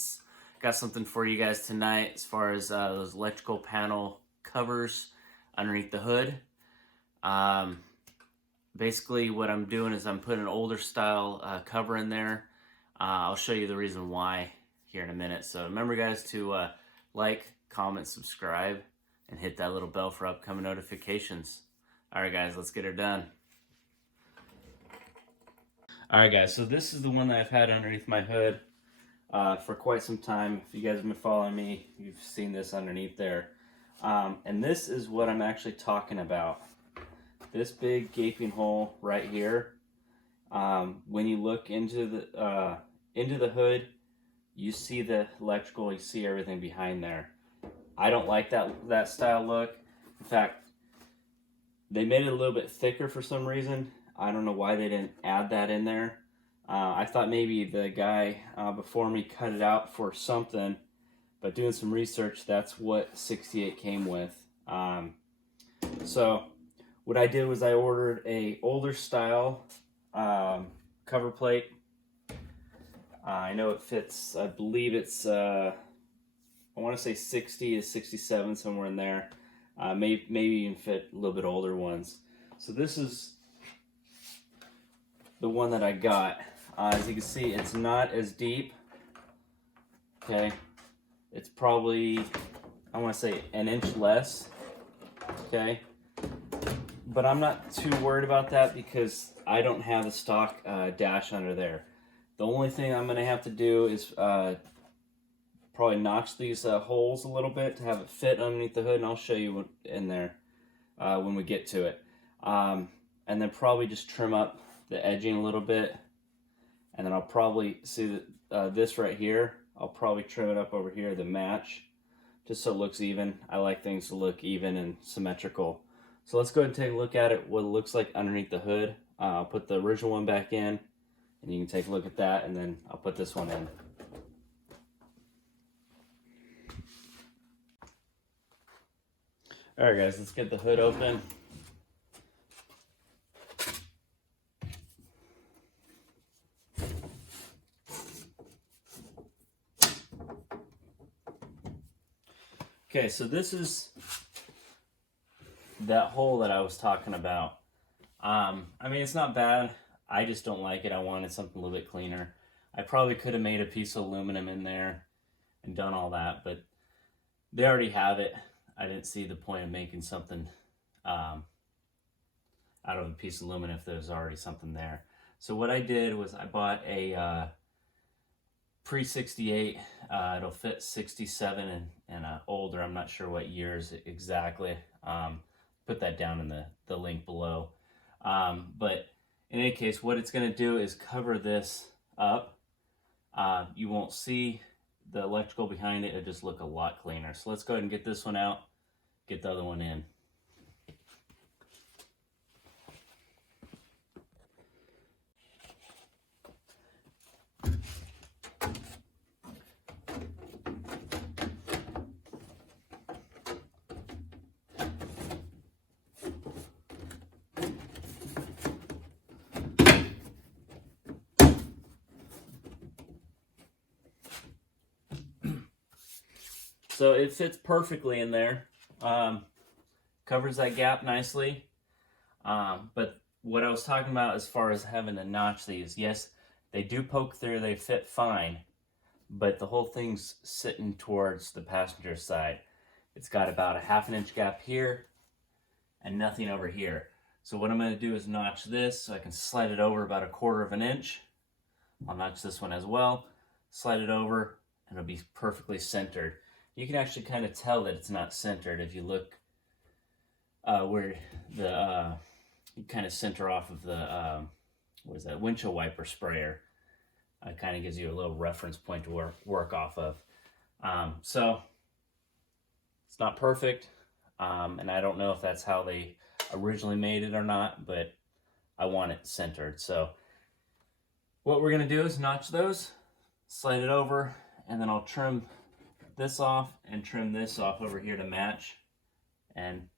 Cycles. Got something for you guys tonight as far as those electrical panel covers underneath the hood. Basically what I'm doing is I'm putting an older style cover in there. I'll show you the reason why here in a minute. So remember guys to like, comment, subscribe, and hit that little bell for upcoming notifications. Alright guys, let's get her done. Alright guys, so this is the one that I've had underneath my hood for quite some time. If you guys have been following me, you've seen this underneath there. And this is what I'm actually talking about. This big gaping hole right here. When you look into the hood, you see the electrical, you see everything behind there. I don't like that style look. In fact, they made it a little bit thicker for some reason. I don't know why they didn't add that in there. I thought maybe the guy before me cut it out for something, but doing some research, that's what 68 came with. So what I did was I ordered a older style cover plate. I know it fits, I believe it's, I want to say 60 to 67, somewhere in there. Maybe even fit a little bit older ones. So this is the one that I got. As you can see, it's not as deep. Okay, it's probably, I want to say an inch less. Okay, but I'm not too worried about that because I don't have a stock dash under there. The only thing I'm going to have to do is probably notch these holes a little bit to have it fit underneath the hood, and I'll show you in there when we get to it. And then probably just trim up the edging a little bit, and then I'll probably see that this right here, I'll probably trim it up over here to match, just so it looks even. I like things to look even and symmetrical. So let's go ahead and take a look at it, what it looks like underneath the hood. I'll put the original one back in, and you can take a look at that, and then I'll put this one in. Alright guys, let's get the hood open. Okay, so this is that hole that I was talking about. I mean, it's not bad. I just don't like it. I wanted something a little bit cleaner. I probably could have made a piece of aluminum in there and done all that, but they already have it. I didn't see the point of making something out of a piece of aluminum if there's already something there. So what I did was I bought a pre-68. It'll fit 67 and older. I'm not sure what years exactly. Put that down in the link below. But in any case, what it's going to do is cover this up. You won't see the electrical behind it. It'll just look a lot cleaner. So let's go ahead and get this one out, get the other one in. So it fits perfectly in there, covers that gap nicely, but what I was talking about as far as having to notch these, yes, they do poke through, they fit fine, but the whole thing's sitting towards the passenger side. It's got about a ½ inch gap here and nothing over here. So what I'm going to do is notch this so I can slide it over about a ½ inch. I'll notch this one as well, slide it over, and it'll be perfectly centered. You can actually kind of tell that it's not centered if you look where the you kind of center off of the what is that, windshield wiper sprayer. It kind of gives you a little reference point to work off of. So it's not perfect, and I don't know if that's how they originally made it or not, but I want it centered. So what we're going to do is notch those, slide it over, and then I'll trim this off and trim this off over here to match, and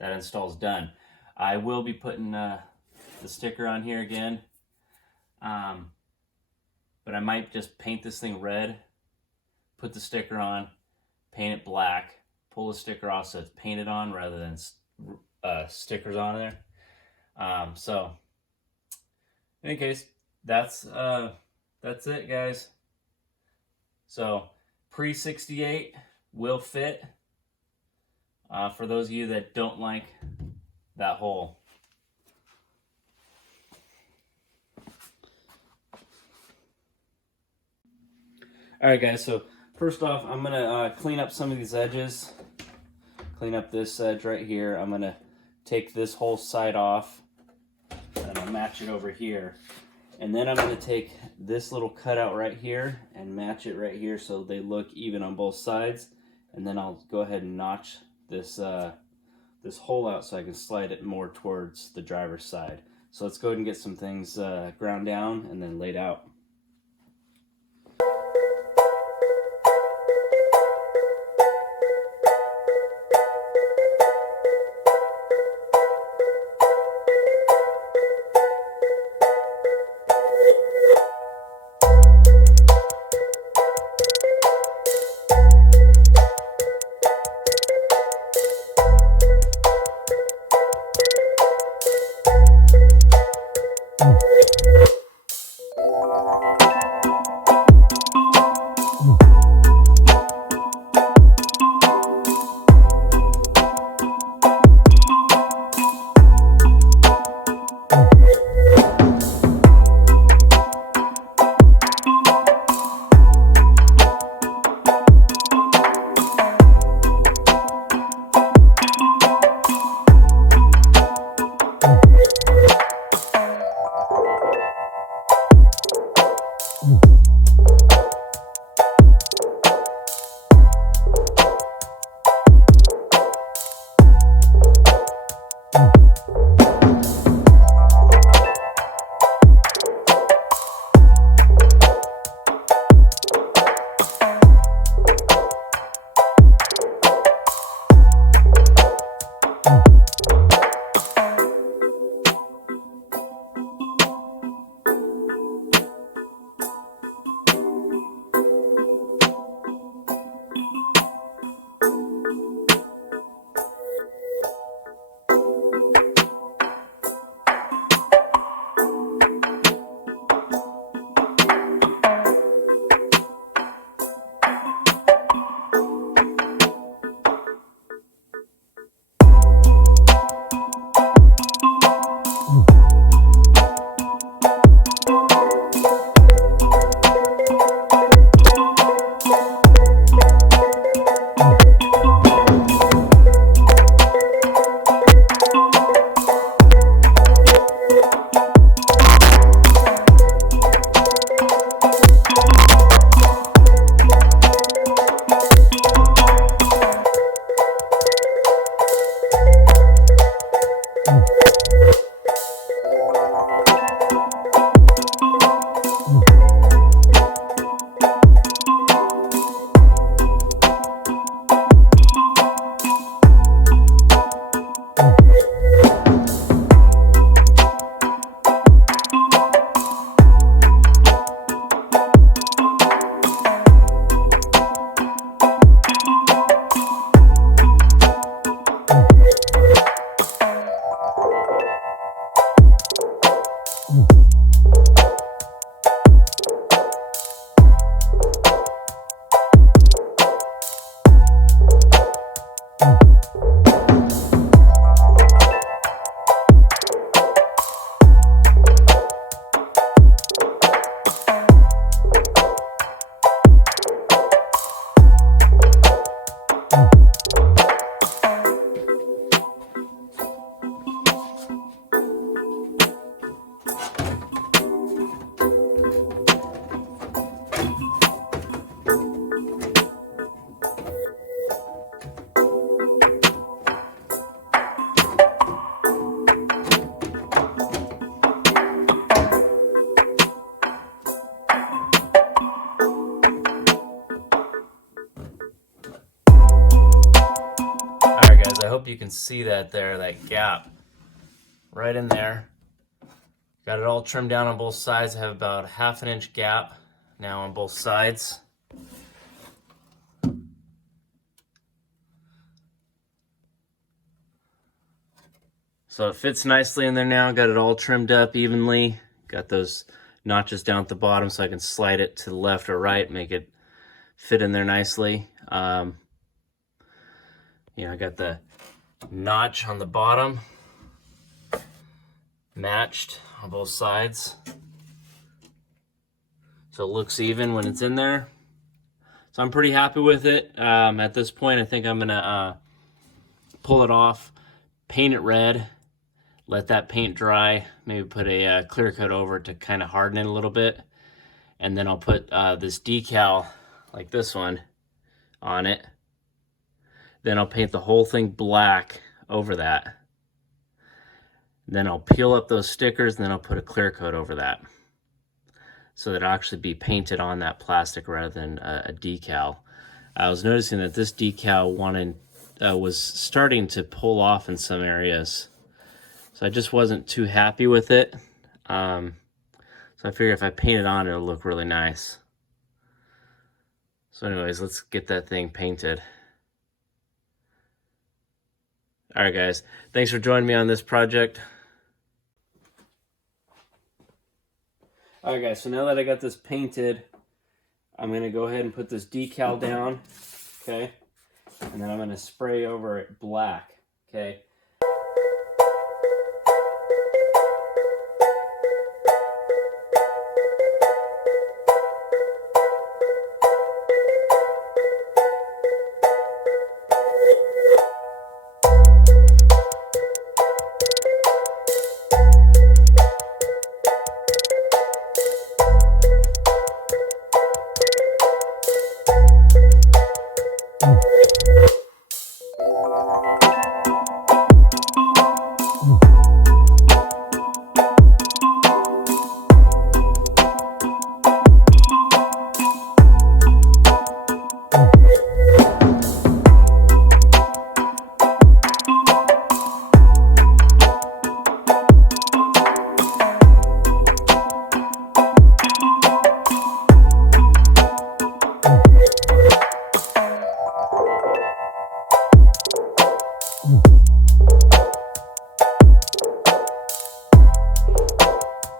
that install's done. I will be putting the sticker on here again, but I might just paint this thing red put the sticker on, paint it black, pull the sticker off so it's painted on rather than stickers on there. So in any case, that's it, guys. So pre-68 will fit for those of you that don't like that hole. Alright guys, so first off, I'm going to clean up some of these edges. Clean up this edge right here. I'm going to take this whole side off and I'll match it over here. And then I'm going to take this little cutout right here and match it right here so they look even on both sides. And then I'll go ahead and notch this this hole out so I can slide it more towards the driver's side. So let's go ahead and get some things ground down and then laid out. hope you can see that there, that gap right in there. Got it all trimmed down on both sides. I have about 1/2 inch gap now on both sides. So it fits nicely in there now. Got it all trimmed up evenly. Got those notches down at the bottom so I can slide it to the left or right, make it fit in there nicely. You know, I got the notch on the bottom matched on both sides, so it looks even when it's in there. So I'm pretty happy with it. At this point, I think I'm gonna pull it off, paint it red, let that paint dry, maybe put a clear coat over it to kind of harden it a little bit, and then I'll put this decal like this one on it. Then I'll paint the whole thing black over that. Then I'll peel up those stickers, and then I'll put a clear coat over that, so that it'll actually be painted on that plastic rather than a decal. I was noticing that this decal was starting to pull off in some areas, so I just wasn't too happy with it. So I figure if I paint it on, it'll look really nice. So anyways, let's get that thing painted. All right, guys, thanks for joining me on this project. All right, guys, so now that I got this painted, I'm gonna go ahead and put this decal down, okay? And then I'm gonna spray over it black, okay?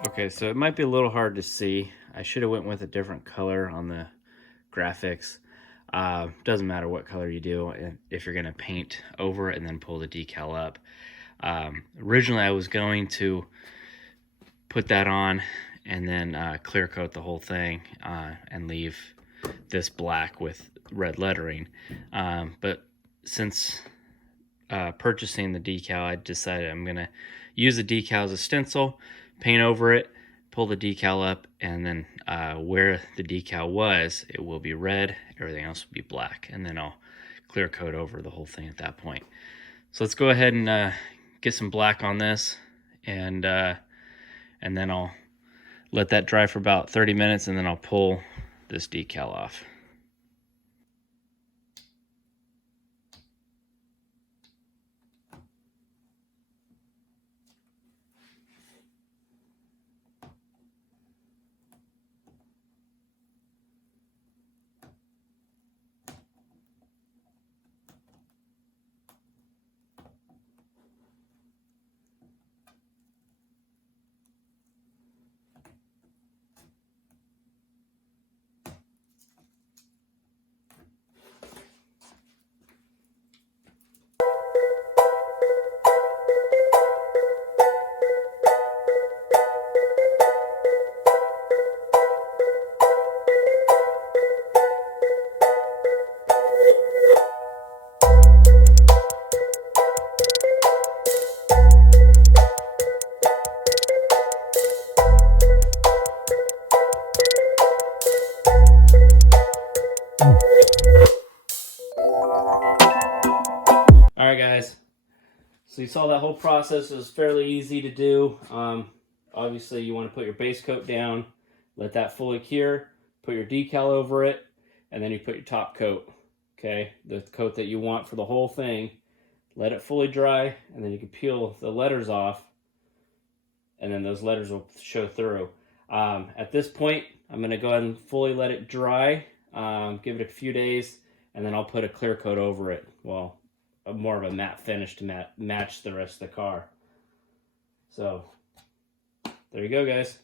Okay, so it might be a little hard to see. I should have went with a different color on the graphics. Doesn't matter what color you do if you're going to paint over it and then pull the decal up. Originally, I was going to put that on and then clear coat the whole thing and leave this black with red lettering. But since purchasing the decal, I decided I'm going to use the decal as a stencil, paint over it, pull the decal up, and then where the decal was, it will be red, everything else will be black, and then I'll clear coat over the whole thing at that point. So let's go ahead and get some black on this, and then I'll let that dry for about 30 minutes, and then I'll pull this decal off. Alright guys, so you saw that whole process. It was fairly easy to do. Obviously you want to put your base coat down, let that fully cure, put your decal over it, and then you put your top coat, okay, the coat that you want for the whole thing. Let it fully dry, and then you can peel the letters off, and then those letters will show through. At this point, I'm going to go ahead and fully let it dry, give it a few days, and then I'll put a clear coat over it. Well, more of a matte finish to match the rest of the car. So there you go, guys.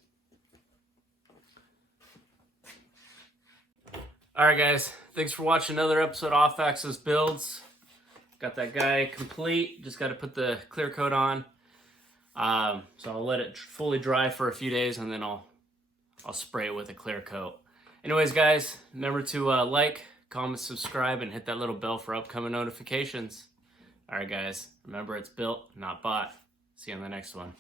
All right, guys. Thanks for watching another episode of Off Axis Builds. Got that guy complete. Just got to put the clear coat on. So I'll let it fully dry for a few days, and then I'll spray it with a clear coat. Anyways, guys, remember to like, comment, subscribe, and hit that little bell for upcoming notifications. All right, guys. Remember, it's built, not bought. See you on the next one.